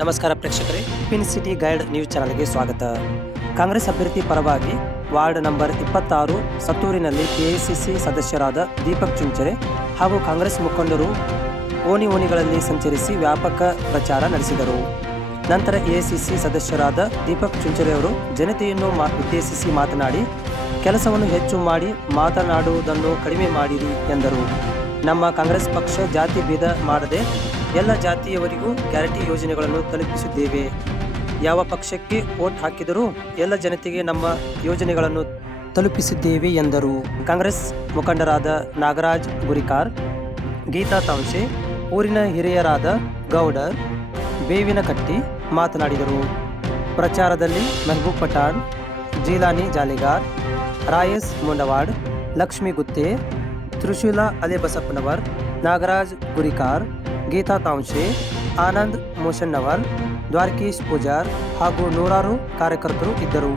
ನಮಸ್ಕಾರ ಪ್ರೇಕ್ಷಕರೇ, pin city guide news ಚಾನಲ್ಗೆ ಸ್ವಾಗತ. ಕಾಂಗ್ರೆಸ್ ಅಭ್ಯರ್ಥಿ ಪರವಾಗಿ ವಾರ್ಡ್ ನಂಬರ್ 26 ಸತ್ತೂರಿನಲ್ಲಿ ಎಐಸಿಸಿ ಸದಸ್ಯರಾದ ದೀಪಕ್ ಚುಂಚರೆ ಹಾಗೂ ಕಾಂಗ್ರೆಸ್ ಮುಖಂಡರು ಓಣಿಗಳಲ್ಲಿ ಸಂಚರಿಸಿ ವ್ಯಾಪಕ ಪ್ರಚಾರ ನಡೆಸಿದರು. ನಂತರ ಎಐಸಿಸಿ ಸದಸ್ಯರಾದ ದೀಪಕ್ ಚುಂಚರೆ ಅವರು ಜನತೆಯನ್ನು ಉದ್ದೇಶಿಸಿ ಮಾತನಾಡಿ, ಕೆಲಸವನ್ನು ಹೆಚ್ಚು ಮಾಡಿ ಮಾತನಾಡುವುದನ್ನು ಕಡಿಮೆ ಮಾಡಿರಿ ಎಂದರು. ನಮ್ಮ ಕಾಂಗ್ರೆಸ್ ಪಕ್ಷ ಜಾತಿ ಭೇದ ಮಾಡದೆ ಎಲ್ಲ ಜಾತಿಯವರಿಗೂ ಗ್ಯಾರಂಟಿ ಯೋಜನೆಗಳನ್ನು ತಲುಪಿಸಿದ್ದೇವೆ. ಯಾವ ಪಕ್ಷಕ್ಕೆ ವೋಟ್ ಹಾಕಿದರೂ ಎಲ್ಲ ಜನತೆಗೆ ನಮ್ಮ ಯೋಜನೆಗಳನ್ನು ತಲುಪಿಸಿದ್ದೇವೆ ಎಂದರು. ಕಾಂಗ್ರೆಸ್ ಮುಖಂಡರಾದ ನಾಗರಾಜ್ ಗುರಿಕಾರ್, ಗೀತಾ ತಾಂಶೆ, ಊರಿನ ಹಿರಿಯರಾದ ಗೌಡರ್ ಬೇವಿನಕಟ್ಟಿ ಮಾತನಾಡಿದರು. ಪ್ರಚಾರದಲ್ಲಿ ಮೆಹಬೂಬ್ ಪಠಾಣ್, ಜೀಲಾನಿ ಜಾಲಿಗಾರ್, ರಾಯೇಸ್ ಮುಂಡವಾಡ್, ಲಕ್ಷ್ಮೀ ಗುತ್ತೆ, ತ್ರಿಶೂಲ ಅಲೆಬಸಪ್ಪನವರ್, ನಾಗರಾಜ್ ಗುರಿಕಾರ್, ಗೀತಾ ತಾಂಶೆ, ಆನಂದ್ ಮೋಶನ್ನವರ್, ದ್ವಾರಕೀಶ್ ಪೂಜಾರ್ ಹಾಗೂ ನೂರಾರು ಕಾರ್ಯಕರ್ತರು ಇದ್ದರು.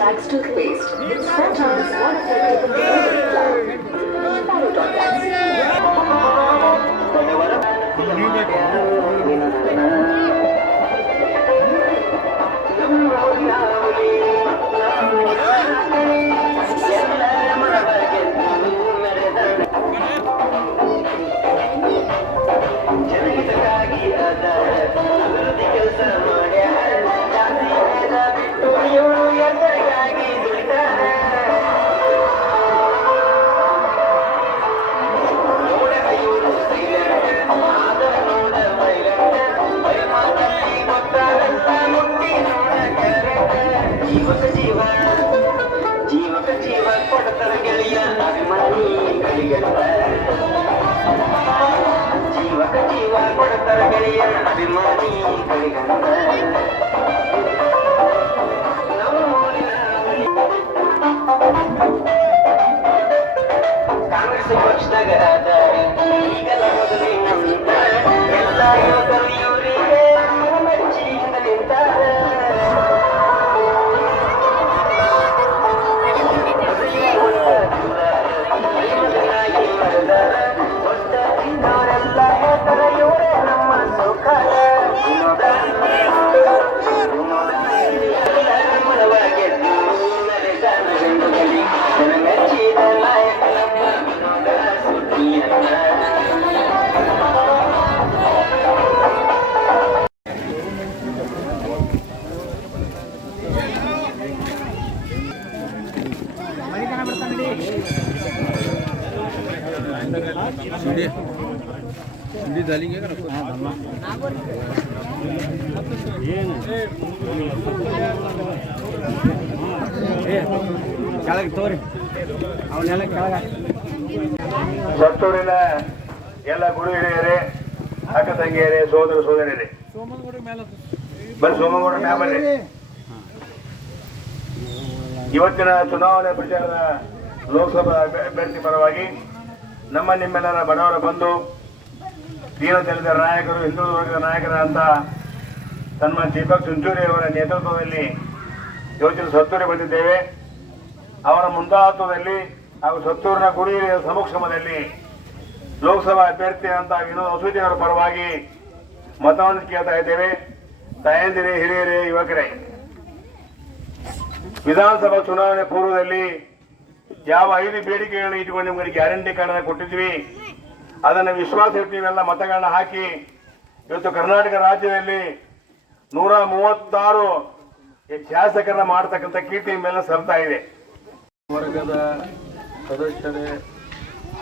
Tax toothpaste. It's 4 times more effective than Congress ಪಕ್ಷದಾಗ ಈಗೆಲ್ಲ ಮೊದಲೇ ಎಲ್ಲ ಯುವಕರು ಇವರಿಗೆ ಮೆಚ್ಚಿಯಿಂದ ನಿಂತಾರೆ. ಸತ್ತೂರಿನ ಎಲ್ಲ ಗುರು ಹಿರಿಯರೇ, ಅಕ್ಕ ತಂಗಿಯರೇ, ಸೋದರ ಸೋದರಿಯರೇ, ಬರೀ ಸೋಮಗೌಡ ಮ್ಯಾಬಲ್ಲಿ ಇವತ್ತಿನ ಚುನಾವಣೆ ಪ್ರಚಾರದ ಲೋಕಸಭಾ ಅಭ್ಯರ್ಥಿ ಪರವಾಗಿ ನಿಮ್ಮೆಲ್ಲರ ಬಡವರ ಬಂಧು, ದೀನದಲಿತ ನಾಯಕರು, ಹಿಂದುಳಿದ ವರ್ಗದ ನಾಯಕರಾದಂಥ ಸನ್ಮಾನ್ ದೀಪಕ್ ಚುಂಚೂರಿ ಅವರ ನೇತೃತ್ವದಲ್ಲಿ ಇವತ್ತಿನ ಸತ್ತೂರಿಗೆ ಬಂದಿದ್ದೇವೆ. ಅವರ ಮುಂದಾಳತ್ವದಲ್ಲಿ ಹಾಗೂ ಸತ್ತೂರಿನ ಗುರು ಹಿರಿಯರ ಸಮಕ್ಷಮದಲ್ಲಿ ಲೋಕಸಭಾ ಅಭ್ಯರ್ಥಿ ಅಂತ ವಿನೋದ್ ಮಸೂದಿ ಅವರ ಪರವಾಗಿ ಮತವನ್ನು ಕೇಳ್ತಾ ಇದ್ದೇವೆ. ತಾಯಂದಿರೇ, ಹಿರಿಯರೇ, ಯುವಕರೇ, ವಿಧಾನಸಭಾ ಚುನಾವಣೆ ಪೂರ್ವದಲ್ಲಿ ಯಾವ 5 ಬೇಡಿಕೆಗಳನ್ನು ಇಟ್ಟುಕೊಂಡು ನಿಮಗೆ ಗ್ಯಾರಂಟಿ ಕಾರ್ಡ್ ಕೊಟ್ಟಿದ್ವಿ, ಅದನ್ನು ವಿಶ್ವಾಸ ಇಟ್ಟು ನೀವೆಲ್ಲ ಮತಗಳನ್ನ ಹಾಕಿ ಇವತ್ತು ಕರ್ನಾಟಕ ರಾಜ್ಯದಲ್ಲಿ 136 ಶಾಸಕರನ್ನ ಮಾಡತಕ್ಕಂಥ ಕೀರ್ತಿ ನಿಮ್ಮೆಲ್ಲ ಸಲ್ತಾ ಇದೆ. ವರ್ಗದ ಸದಸ್ಯರೇ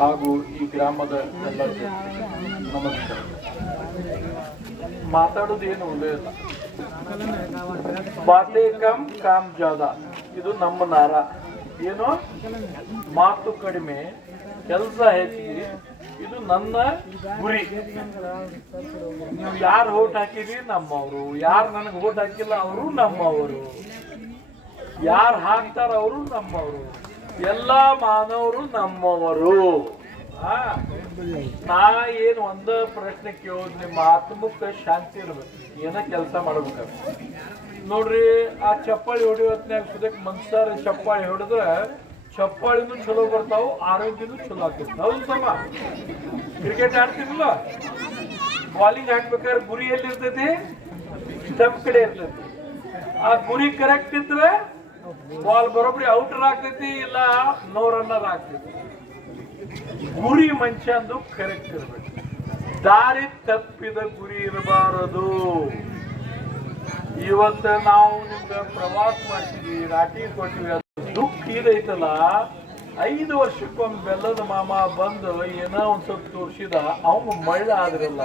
ಹಾಗೂ ಈ ಗ್ರಾಮದ ಎಲ್ಲ ನಮಸ್ಕಾರ. ಮಾತಾಡೋದು ಏನು ಉಳಿಯೋಲ್ಲ. ಬಾತೆ ಕಮ್ ಕಾಮ್ ಜಾದ, ಇದು ನಮ್ಮ ನಾರ. ಏನು ಮಾತು ಕಡಿಮೆ ಕೆಲಸ ಹೆಚ್ಚಿಗೆ, ಇದು ನನ್ನ ಗುರಿ. ನೀವು ಯಾರು ಓಟ್ ಹಾಕಿರಿ ನಮ್ಮವರು, ಯಾರು ನನಗೆ ಓಟ್ ಹಾಕಿಲ್ಲ ಅವರು ನಮ್ಮವರು, ಯಾರು ಹಾಕ್ತಾರ ಅವರು ನಮ್ಮವರು, ಎಲ್ಲಾ ಮಾನವರು ನಮ್ಮವರು. ನಾ ಏನು ಒಂದ ಪ್ರಶ್ನೆ ಕೇಳೋದು, ನಿಮ್ಮ ಆತ್ಮಕ್ಕೆ ಶಾಂತಿ ಇರ್ಬೇಕು, ಏನ ಕೆಲಸ ಮಾಡ್ಬೇಕು. ನೋಡ್ರಿ, ಆ ಚಪ್ಪಾಳಿ ಹೊಡಿಯೋ ಹೊತ್ನ್ಯಾಗ ಸುದಕ್ಕೆ ಮನ್ಸಾರ ಚಪ್ಪಾಳಿ ಹೊಡೆದ್ರೆ ಚಪ್ಪಾಳಿನೂ ಚಲೋ ಬರ್ತಾವು, ಆರೋಗ್ಯನೂ ಚಲೋ ಆಗ್ತೈತಿ. ಹೌದು ತಮ್ಮ? ಕ್ರಿಕೆಟ್ ಆಡ್ತಿರ್ಲಿಲ್ಲ, ಬಾಲಿಂಗ್ ಹಾಕ್ಬೇಕಾದ್ರೆ ಗುರಿ ಎಲ್ಲಿರ್ತೈತಿ? ಸ್ಟಂಪ್ ಕಡೆ ಇರ್ತೈತಿ. ಆ ಗುರಿ ಕರೆಕ್ಟ್ ಇದ್ರೆ ಬಾಲ್ ಬರೋಬ್ಬರಿ ಔಟರ್ ಆಗ್ತೈತಿ, ಇಲ್ಲ ನೋ ರನ್ನರ್ ಆಗ್ತೈತಿ. ಗುರಿ ಮನುಷ್ಯಂದು ಕರೆಕ್ಟ್ ಇರ್ಬೇಕು, ದಾರಿ ತಪ್ಪಿದ ಗುರಿ ಇರಬಾರದು. ಇವತ್ತು ನಾವು ನಿಮ್ಗೆ ಪ್ರವಾಸ ಮಾಡ್ತೀವಿ, ರಾಟಿ ಕೊಟ್ಟಿವಿ, ಅದು ದುಃಖ ಇದೈತಲ್ಲ. 5 ವರ್ಷಕ್ಕೊಮ್ಮೆ ಬೆಲ್ಲದ ಮಾಮ ಬಂದು ಏನೋ ಒಂದ್ ಸ್ವಲ್ಪ ತೋರಿಸಿದ, ಅವಂಗ ಮಳ್ಳ ಆದ್ರಲ್ಲ,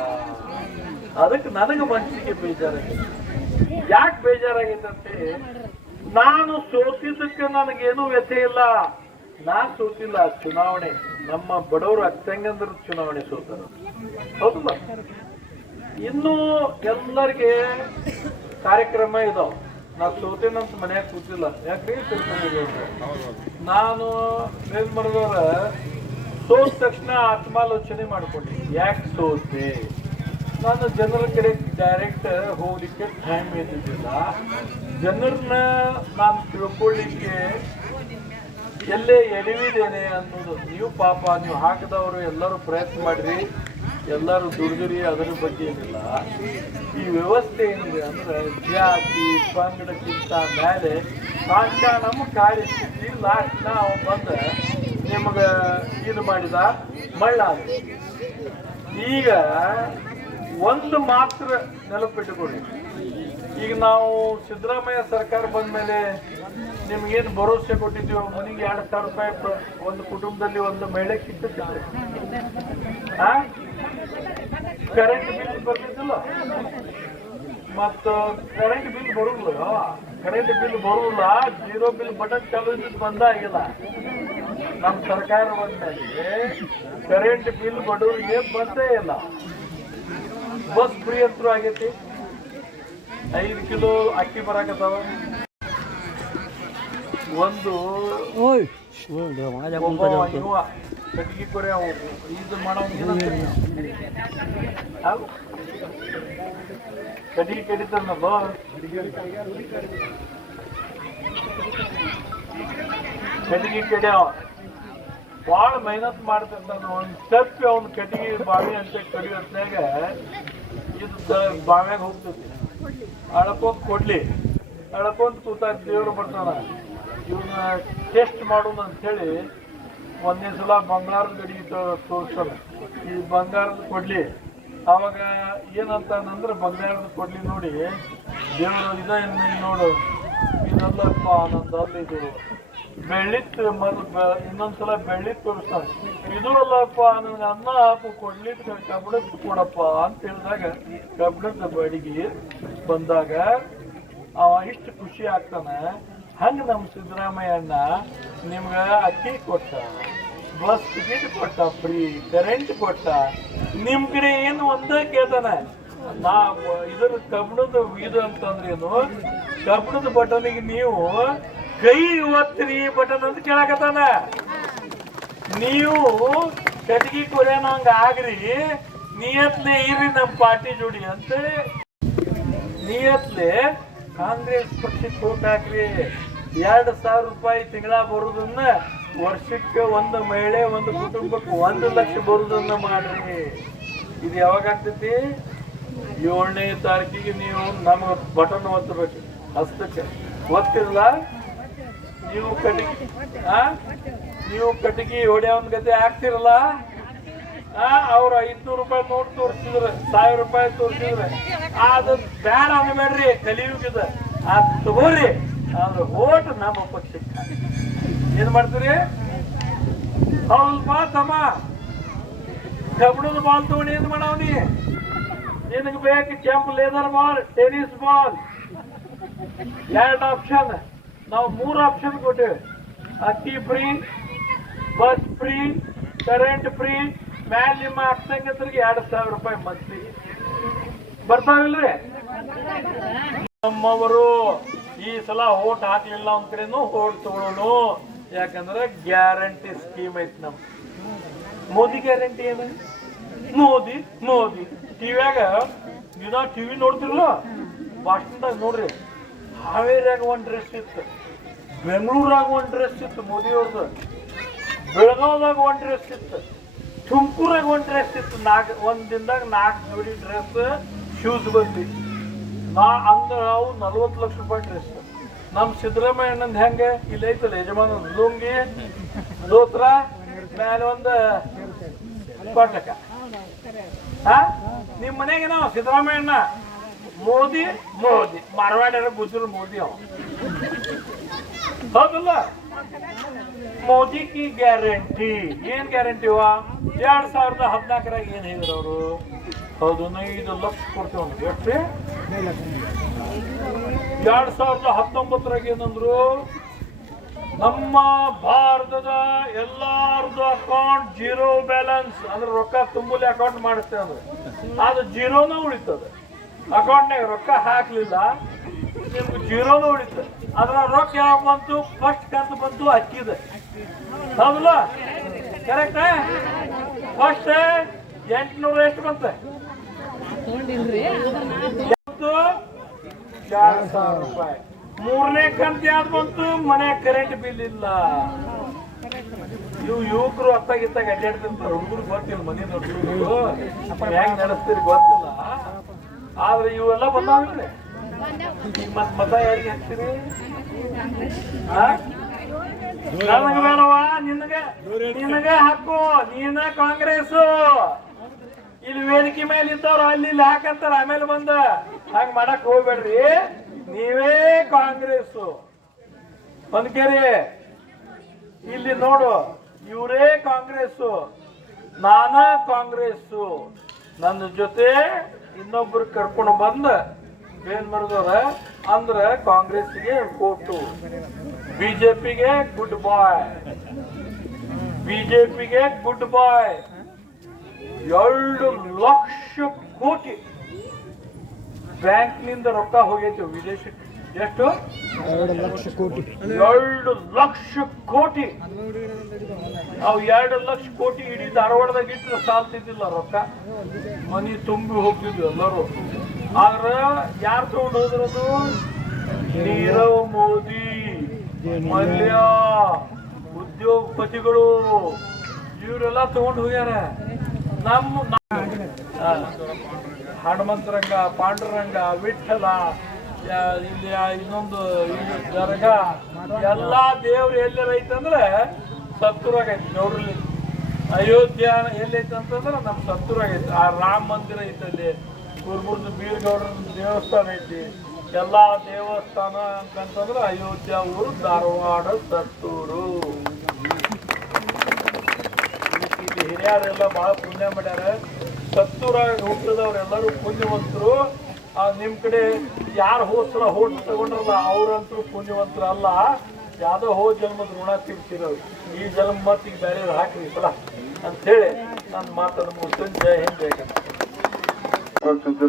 ಅದಕ್ಕೆ ನನಗೆ ಮನಸ್ಸಿಗೆ ಬೇಜಾರಾಗೈತೆ. ಯಾಕೆ ಬೇಜಾರಾಗೈತಂತೆ, ನಾನು ಸೋತಿದ್ದಕ್ಕೆ ನನಗೇನು ವ್ಯಥೆ ಇಲ್ಲ. ನಾ ಸೋತಿಲ್ಲ, ಚುನಾವಣೆ ನಮ್ಮ ಬಡವರು ಅಕ್ಕಂಗಂದ್ರ ಚುನಾವಣೆ ಸೋತಾರ. ಹೌದಲ್ಲ? ಇನ್ನು ಎಲ್ಲರಿಗೆ ಕಾರ್ಯಕ್ರಮ ಇದಾವ. ನಾ ಸೋತೇನಂತ ಮನ್ಯಾಗ ಕೂತಿಲ್ಲ. ಯಾಕ್ರಿ? ನಾನು ಏನ್ ಮಾಡಿದವ್ರ ಸೋತ ತಕ್ಷಣ ಆತ್ಮಾಲೋಚನೆ ಮಾಡ್ಕೊಂಡೆ, ಯಾಕೆ ಸೋತೆ. ನಾನು ಜನರ ಕಡೆ ಡೈರೆಕ್ಟ್ ಹೋಗ್ಲಿಕ್ಕೆ ಟೈಮ್ ಇದ್ದಿದ್ದಿಲ್ಲ. ಜನರನ್ನ ನಾನು ತಿಳ್ಕೊಳ್ಳಿಕ್ಕೆ ಎಲ್ಲೇ ಎಡವಿದೇನೆ ಅನ್ನೋದು. ನೀವು ಪಾಪ ನೀವು ಹಾಕಿದವರು ಎಲ್ಲರೂ ಪ್ರಯತ್ನ ಮಾಡ್ರಿ, ಎಲ್ಲರೂ ದುಡಿದ್ರಿ, ಅದರ ಬಗ್ಗೆ ಏನಿಲ್ಲ. ಈ ವ್ಯವಸ್ಥೆ ಏನಿದೆ ಅಂದ್ರೆ ಜಾತಿ ಪಂಗಡಕ್ಕಿಂತ ಮೇಲೆ ನಮ್ಮ ಕಾರ್ಯಸ್ಥಿತಿ ಲಾಸ್ಟ್ ನಾವು ಬಂದ ನಿಮಗೆ ಇದು ಮಾಡಿದ ಮಳ್ಳ. ಈಗ ಒಂದು ಮಾತ್ರ ನೆನಪಿಟ್ಟುಕೊಳ್ಳಿ, ಈಗ ನಾವು ಸಿದ್ದರಾಮಯ್ಯ ಸರ್ಕಾರ ಬಂದ ಮೇಲೆ ನಿಮ್ಗೇನು ಭರವಸೆ ಕೊಟ್ಟಿದ್ದೀವಿ, ಮನೆಗೆ 2,000 ರೂಪಾಯಿ ಒಂದು ಕುಟುಂಬದಲ್ಲಿ ಒಂದು ಮಹಿಳೆ ಕಿತ್ತಿದ್ದಾರೆ. ಕರೆಂಟ್ ಬಿಲ್ ಬರ್ತಿದ್ದಿಲ್ಲ, ಮತ್ತು ಕರೆಂಟ್ ಬಿಲ್ ಬರುವುದಿಲ್ಲ. ಕರೆಂಟ್ ಬಿಲ್ ಬರುವುದಿಲ್ಲ, 0 ಬಿಲ್ ಬಟನ್ ಚಾಲು ಬಂದ ಆಗಿಲ್ಲ. ನಮ್ಮ ಸರ್ಕಾರ ಬಂದ್ಮೇಲೆ ಕರೆಂಟ್ ಬಿಲ್ ಬಡವರಿಗೆ ಬಂದೇ ಇಲ್ಲ. ಬಸ್ ಫ್ರೀ ಅಂತೂ ಆಗೈತಿ. 5 ಕಿಲೋ ಅಕ್ಕಿ ಬರಾಕತ್ತಾವ. ಒಂದು ಇವ ಕಟ್ಟಿಗೆ ಕೊರೆ ಇದು ಮಾಡೋ ಕಟ್ಟಿಗೆ ಕಡಿತಾನಲ್ಲ, ಕಟ್ಟಿಗೆ ಕಡಿಯವ ಭಾಳ ಮೆಹನತ್ ಮಾಡ್ತಿರ್ತಾನ. ಒಂದು ತಪ್ಪಿ ಅವ್ನ ಕಟ್ಟಿಗೆ ಬಾವಿ ಅಂತ ಕಡಿಯೋತ್ನಾಗ ಇದು ಬಾವ್ಯಾಗ ಹೋಗ್ತೈತಿ. ಅಳ್ಕೊಂತ ಕೊಡ್ಲಿ, ಅಳ್ಕೊಂತ ಕೂತ ದೇವ್ರು ಬರ್ತಾನ. ಇವನ್ನ ಟೆಸ್ಟ್ ಮಾಡೋದು ಅಂಥೇಳಿ ಒಂದೇ ಸಲ ಬಂಗಾರದ ಗಡಿ ತೋರಿಸಲ್ಲ. ಈ ಬಂಗಾರದ ಕೊಡ್ಲಿ, ಅವಾಗ ಏನಂತಾನಂದ್ರೆ ಬಂಗಾರದ ಕೊಡ್ಲಿ ನೋಡಿ ದೇವರು ಇದ ನೋಡು, ಇದಲ್ಲಪ್ಪ ನಂದಲ್ಲ, ಇದು ಬೆಳ್ಳಿತ್ತು ಇನ್ನೊಂದ್ಸಲ ಬೆಳ್ಳಿತ್ತು ತೋರಿಸ್ತಾನೆ. ಇದು ಅಲ್ಲಪ್ಪ ನನಗೆ ಅನ್ನ ಹಾಕು ಕೊಡ್ಲಿಕ್ಕೆ ಕಬ್ಬಣದ್ದು ಕೊಡಪ್ಪ ಅಂತ ಹೇಳಿದಾಗ ಕಬ್ಬಣದ ಬಡಿಗೆ ಬಂದಾಗ ಅವ ಇಷ್ಟು ಖುಷಿ ಆಗ್ತಾನೆ. ಹಂಗೆ ನಮ್ಮ ಸಿದ್ದರಾಮಯ್ಯ ಅಣ್ಣ ನಿಮ್ಗೆ ಅಕ್ಕಿ ಕೊಟ್ಟ, ಬಸ್ ಟಿಕೆಟ್ ಕೊಟ್ಟ, ಫ್ರೀ ಕರೆಂಟ್ ಕೊಟ್ಟ. ನಿಮ್ ಕಡೆ ಏನು ಒಂದೇ ಕೇಳ್ತಾನೆ, ನಾ ಇದರ ಕಬ್ಬಣದ ಇದು ಅಂತಂದ್ರೇನು, ಕಬ್ಬಣದ ಬಟನಿಗೆ ನೀವು ಕೈ ಒತ್ತಿರಿ ಬಟನ್ ಅಂತ ಕೇಳಕತ್ತಾನ. ನೀವು ಕಟ್ಗಿ ಕೊರೆಯಂಗ ಆಗ್ರಿ, ನಿಯತ್ಲೆ ಇರ್ರಿ ನಮ್ಮ ಪಾರ್ಟಿ ಜೋಡಿ ಅಂತ ನಿಯತ್ಲೆ ಕಾಂಗ್ರೆಸ್ ಪಕ್ಷಕ್ಕೆ ಹೋಗಿ ಹಾಕ್ರಿ. 2,000 ರೂಪಾಯಿ ತಿಂಗಳ ಬರುದನ್ನ ವರ್ಷಕ್ಕೆ ಒಂದು ಮಹಿಳೆ ಒಂದು ಕುಟುಂಬಕ್ಕೆ 1 ಲಕ್ಷ ಬರುದನ್ನ ಮಾಡ್ರಿ. ಇದು ಯಾವಾಗ ಆಗ್ತೈತಿ? 7ನೇ ತಾರೀಕಿಗೆ ನೀವು ನಮ್ಗೆ ಬಟನ್ ಒತ್ತಬೇಕು, ಹಸ್ತಕ್ಕೆ ಒತ್ತಿರಲ್ಲ ನೀವು ಕಟ್ಟಿಗೆ ಹೊಡೆಯವನ್ ಗತೆ ಆಗ್ತಿರಲ್ಲ. ಅವ್ರು 500 ರೂಪಾಯಿ ನೋಟ್ ತೋರಿಸಿದ್ರೆ, 1000 ರೂಪಾಯಿ ತೋರಿಸಿದ್ರೆ ಅದು ಬ್ಯಾಡ ಅನ್ಬೇಡ್ರಿ, ಕಲಿಯುಗದ ಅದ್ ತಗೋರಿ. ಆದ್ರೆ ಓಟ್ ನಮ್ಮ ಪಕ್ಷಕ್ಕೆ ಏನ್ ಮಾಡ್ತೀರಿ? ಸ್ವಲ್ಪ ತಮ್ಮ ಕಬ್ಬಣದ ಬಾಲ್ ತಗೊಂಡು ಏನ್ ಮಾಡವ್ನಿ? ನಿನಗೆ ಬೇಕು ಕೆಂಪು leather ball, tennis ball, 2 option. ನಾವು 3 ಆಪ್ಷನ್ ಕೊಟ್ಟೇವೆ. ಅಕ್ಕಿ free, bus free, current free. ಮ್ಯಾಲ ನಿಮ್ಮ ಅಕ್ಕಂಗತ್ರಿಗೆ 2,000 ರೂಪಾಯಿ ಮಂತ್ಲಿ ಬರ್ತಾವಿಲ್ರಿ? ನಮ್ಮವರು ಈ ಸಲ ಓಟ್ ಹಾಕ್ಲಿಲ್ಲ ಒಂದ್ ಕಡೆನೂ ಓಟ್ ತಗೊಳ್ಳೋನು. ಯಾಕಂದ್ರೆ ಗ್ಯಾರಂಟಿ ಸ್ಕೀಮ್ ಐತಿ ನಮ್. ಮೋದಿ ಗ್ಯಾರಂಟಿ ಏನು? ಮೋದಿ ಮೋದಿ ಟಿವ್ಯಾಗ ದಿನ ಟಿವಿ ನೋಡ್ತಿರ್ಲ, ಭಾಷಣದಾಗ ನೋಡ್ರಿ. ಹಾವೇರಿಯಾಗ ಒಂದ್ ಡ್ರೆಸ್ ಇತ್ತು, ಬೆಂಗಳೂರಾಗ ಒಂದ್ ಡ್ರೆಸ್ ಇತ್ತು ಮೋದಿ ಅವ್ರದ್ದು, ಬೆಳಗಾವ್ದಾಗ ಒಂದ್ ಡ್ರೆಸ್ ಇತ್ತು, ತುಮಕೂರಾಗ ಒಂದ್ ಡ್ರೆಸ್ ಇತ್ತು. ಒಂದ್ ದಿನದಾಗ 4 ಜೋಡಿ ಡ್ರೆಸ್, ಶೂಸ್ ಬಂದಿ. ಅಂದ್ರೆ ಅವು 40 ಲಕ್ಷ ರೂಪಾಯಿ ಡ್ರೆಸ್. ನಮ್ ಸಿದ್ದರಾಮಯ್ಯನಂದ್ ಹೆಂಗೆ ಇಲ್ಲಿ ಐತಲ್ಲ ಯಜಮಾನ, ಲುಂಗಿ, ದೋತ್ರ, ಮೇಲೆ ಒಂದು ಕೊಟ್ಟಕ. ನಿಮ್ ಮನೆಗೆ ನಾವು ಸಿದ್ದರಾಮಯ್ಯನ ಮೋದಿ ಮೋದಿ ಮಾರವಾಡ್ಯಾರ ಗುಜರು ಮೋದಿ ಅವ ಹೌದಲ್ಲ? ಮೋದಿ ಕಿ ಗ್ಯಾರಂಟಿ. ಏನ್ ಗ್ಯಾರಂಟಿವ? 2014ರಾಗ ಏನ್ ಹೇಳಿದ್ರು ಅವರು? ಹೌದು, 5 ಲಕ್ಷ ಕೊಡ್ತೇವೆ. ಎಷ್ಟು? 2019ರಾಗ ಏನಂದ್ರು? ನಮ್ಮ ಭಾರತದ ಎಲ್ಲಾರ್ದು ಅಕೌಂಟ್ 0 ಬ್ಯಾಲೆನ್ಸ್, ಅಂದ್ರೆ ರೊಕ್ಕ ತುಂಬಲಿ ಅಕೌಂಟ್ ಮಾಡಿಸ್ತೇವೆ ಅಂದ್ರೆ ಅದು 0ನ ಉಳಿತದೆ. ಅಕೌಂಟ್ನಾಗ ರೊಕ್ಕ ಹಾಕ್ಲಿಲ್ಲ ನಿಮ್ಗೆ 0ನ ಉಳಿತದೆ. ಅದ್ರ ರೊಕ್ಕ ಯಾವಾಗ ಬಂತು? ಫಸ್ಟ್ ಕಂತು ಬಂತು ಅಕ್ಕಿದೆ. ಹೌದಲ್ಲ? ಕರೆಕ್ಟ್? ಫಸ್ಟ್ 800 ಎಷ್ಟು ಬಂತ? 2,000 ರೂಪಾಯಿ. 3ನೇ ಕಂತು ಯಾವ್ದು ಬಂತು? ಮನೆ ಕರೆಂಟ್ ಬಿಲ್ ಇಲ್ಲ. ಇವು ಯುವಕರು ಅತ್ತಾಗಿತ್ತಾಗ ಅಡ್ಡಾಡ್ತಿರ್ತಾರೆ. ಹುಡುಗರು ಗೊತ್ತಿಲ್ಲ, ಮನೆ ಹುಡುಗರು ಹೆಂಗ್ ನಡೆಸ್ತೀರಿ ಗೊತ್ತಿಲ್ಲ. ಆದ್ರೆ ಇವೆಲ್ಲ ಬಂದಾವಿಲ್ಲ. ಮತ್ ಮತ ಯಾರಿಗೆ ಹಾಕ್ತೀರಿ? ನನಗೆ ಬೇಡವಾ? ನಿನಗೆ ಹಾಕು. ನೀನ ಕಾಂಗ್ರೆಸ್. ಇಲ್ಲಿ ವೇದಿಕೆ ಮೇಲೆ ಇದ್ದವ್ರು ಅಲ್ಲಿ ಇಲ್ಲಿ ಹಾಕಂತಾರ, ಆಮೇಲೆ ಬಂದ ಹಂಗ ಮಾಡಕ್ ಹೋಗ್ಬೇಡ್ರಿ. ನೀವೇ ಕಾಂಗ್ರೆಸ್. ಬಂದ್ಕೇರಿ ಇಲ್ಲಿ ನೋಡು, ಇವರೇ ಕಾಂಗ್ರೆಸ್, ನಾನ ಕಾಂಗ್ರೆಸ್. ನನ್ನ ಜೊತೆ ಇನ್ನೊಬ್ರು ಕರ್ಕೊಂಡು ಬಂದ ಏನ್ ಮಾಡಿದವ್ರ ಅಂದ್ರೆ ಕಾಂಗ್ರೆಸ್ಗೆ ಓಟು, ಬಿಜೆಪಿಗೆ ಗುಡ್ ಬಾಯ್, ಬಿಜೆಪಿಗೆ ಗುಡ್ ಬಾಯ್. 2 ಲಕ್ಷ ಕೋಟಿ ಬ್ಯಾಂಕ್ನಿಂದ ರೊಕ್ಕ ಹೋಗೈತಿ ವಿದೇಶಕ್ಕೆ. ಎಷ್ಟು? 2 ಲಕ್ಷ ಕೋಟಿ. 2 ಲಕ್ಷ ಕೋಟಿ. ಅವು 2 ಲಕ್ಷ ಕೋಟಿ ಇಡೀ ಧಾರವಾಡದಾಗ ಇಟ್ಟರೆ ಸಾಲ್ತಿದ್ದಿಲ್ಲ ರೊಕ್ಕ. ಮನಿ ತುಂಬಿ ಹೋಗ್ತಿದ್ವಿ ಎಲ್ಲರೂ. ಆದ್ರೆ ಯಾರು ತಗೊಂಡು ಹೋದ್ರದು? ನೀರವ್ ಮೋದಿ, ಮಲ್ಯ, ಉದ್ಯೋಗಪತಿಗಳು, ಇವರೆಲ್ಲ ತಗೊಂಡು ಹೋಗ್ಯಾರ. ನಮ್ಮ ಹನುಮಂತರಂಗ, ಪಾಂಡುರಂಗ, ವಿಠಲ, ಇಲ್ಲಿ ಇನ್ನೊಂದು ದರ್ಗ, ಎಲ್ಲಾ ದೇವ್ರು ಎಲ್ಲೆಲ್ಲ ಐತಂದ್ರೆ ಸತ್ತೂರಾಗ ಐತಿ. ಗೌಡ್ರಲ್ಲಿ ಅಯೋಧ್ಯ ಎಲ್ಲೈತೆ ಅಂತಂದ್ರೆ ನಮ್ಮ ಸತ್ತೂರಾಗ ಐತಿ. ಆ ರಾಮ ಮಂದಿರ ಐತಲ್ಲಿ, ಕುರ್ಬುರ್ದು ಬೀರ್ಗೌಡ್ರ ದೇವಸ್ಥಾನ ಐತಿ. ಎಲ್ಲಾ ದೇವಸ್ಥಾನ ಅಂತಂದ್ರೆ ಅಯೋಧ್ಯ ಊರು, ಧಾರವಾಡ, ಸತ್ತೂರು. ಇಲ್ಲಿ ಹಿರಿಯರೆಲ್ಲ ಬಹಳ ಪುಣ್ಯ ಮಾಡ್ಯಾರ. ಸತ್ತೂರಾಗ ಹುಟ್ಟಿದವ್ರೆಲ್ಲರೂ ಪುಣ್ಯವಂತರು. ನಿಮ್ ಕಡೆ ಯಾರು ಹೋದ್ಸಲ ಹೋಟ್ ತಗೊಂಡ್ರಲ್ಲ ಅವ್ರಂತೂ ಪುಣ್ಯವಂತರು ಅಲ್ಲ. ಯಾವ್ದೋ ಹೋದ ಜನ್ಮದ ಋಣ ತೀರ್ಸಿರೋರು. ಈ ಜನ್ಮ ಮತ್ತಿಗೆ ಬೇರೆ ಹಾಕ್ರಿ ಸಲ ಅಂತ ಹೇಳಿ ನನ್ನ ಮಾತನ್ನು ಮುಗಿಸ್ತೇನೆ. ಜೈ ಹಿಂದ್, ಜೈ ಕರ್ನಾಟಕ.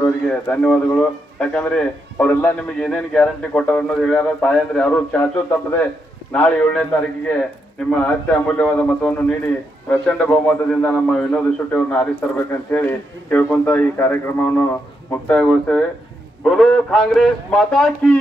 ಅವರಿಗೆ ಧನ್ಯವಾದಗಳು. ಯಾಕಂದ್ರೆ ಅವರೆಲ್ಲ ನಿಮಗೆ ಏನೇನು ಗ್ಯಾರಂಟಿ ಕೊಟ್ಟಾರ ಅನ್ನೋದು ಹೇಳ್ಯಾರ. ತಾಯಂದ್ರೆ ಯಾರು ಚಾಚು ತಪ್ಪದೆ ನಾಳೆ 7ನೇ ತಾರೀಕಿಗೆ ನಿಮ್ಮ ಅತ್ಯಮೂಲ್ಯವಾದ ಮತವನ್ನು ನೀಡಿ ಪ್ರಚಂಡ ಬಹುಮತದಿಂದ ನಮ್ಮ ವಿನೋದ್ ಶೆಟ್ಟಿ ಅವ್ರನ್ನ ಆರಿಸ್ತರ್ಬೇಕಂತ ಹೇಳಿ ಕೇಳ್ಕೊಂತ ಈ ಕಾರ್ಯಕ್ರಮವನ್ನು ಮುಕ್ತಾಯಗೊಳಿಸ್ತೇವೆ. ಬೋಲೋ ಕಾಂಗ್ರೆಸ್ ಮಾತಾ ಕೀ.